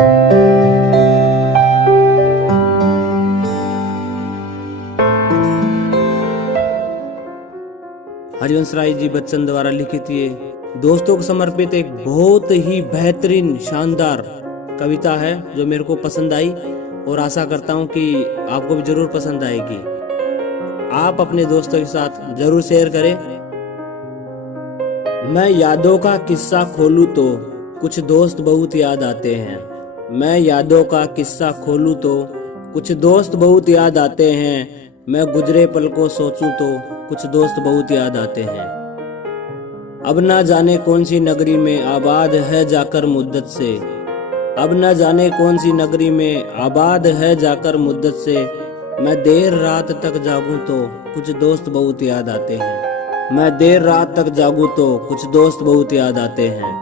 हरिवंश राय जी बच्चन द्वारा लिखित ये दोस्तों को समर्पित एक बहुत ही बेहतरीन शानदार कविता है जो मेरे को पसंद आई और आशा करता हूँ कि आपको भी जरूर पसंद आएगी। आप अपने दोस्तों के साथ जरूर शेयर करें। मैं यादों का किस्सा खोलूं तो कुछ दोस्त बहुत याद आते हैं। मैं यादों का किस्सा खोलूं तो कुछ दोस्त बहुत याद आते हैं। मैं गुजरे पल को सोचूं तो कुछ दोस्त बहुत याद आते हैं। अब ना जाने कौन सी नगरी में आबाद है जाकर मुद्दत से। अब न जाने कौन सी नगरी में आबाद है जाकर मुद्दत से। मैं देर रात तक जागूं तो कुछ दोस्त बहुत याद आते हैं। मैं देर रात तक जागूं तो कुछ दोस्त बहुत याद आते हैं।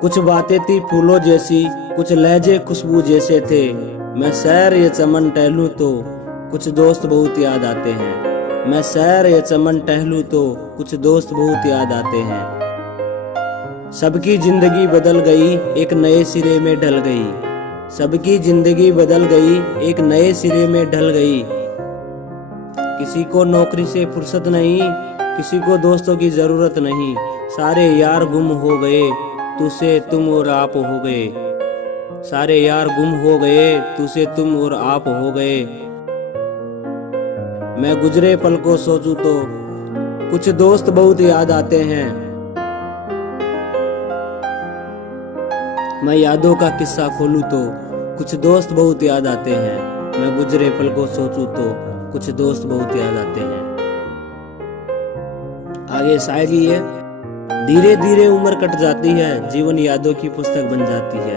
कुछ बातें थी फूलों जैसी, कुछ लहजे खुशबू जैसे थे। मैं सैर ये चमन टहलूं तो कुछ दोस्त बहुत याद आते हैं। मैं सैर ये चमन टहलूं तो कुछ दोस्त बहुत याद आते हैं। सबकी जिंदगी बदल गई, एक नए सिरे में ढल गई। सबकी जिंदगी बदल गई, एक नए सिरे में ढल गई। किसी को नौकरी से फुर्सत नहीं, किसी को दोस्तों की जरूरत नहीं। सारे यार गुम हो गए, तुझसे तुम और आप हो गए। सारे यार गुम हो गए, तुझसे तुम और आप हो गए। मैं गुजरे पल को सोचूं तो कुछ दोस्त बहुत याद आते हैं। मैं यादों का किस्सा खोलूं तो कुछ दोस्त बहुत याद आते हैं। मैं गुजरे पल को सोचूं तो कुछ दोस्त बहुत याद आते हैं। आगे शायरी है। धीरे धीरे उम्र कट जाती है, जीवन यादों की पुस्तक बन जाती है।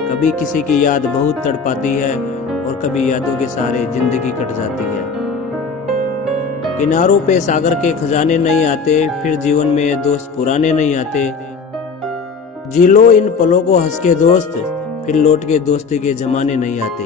कभी किसी की याद बहुत तड़पाती है और कभी यादों के सहारे जिंदगी कट जाती है। किनारों पे सागर के खजाने नहीं आते, फिर जीवन में दोस्त पुराने नहीं आते। जी लो इन पलों को हंस के दोस्त, फिर लौट के दोस्ती के जमाने नहीं आते।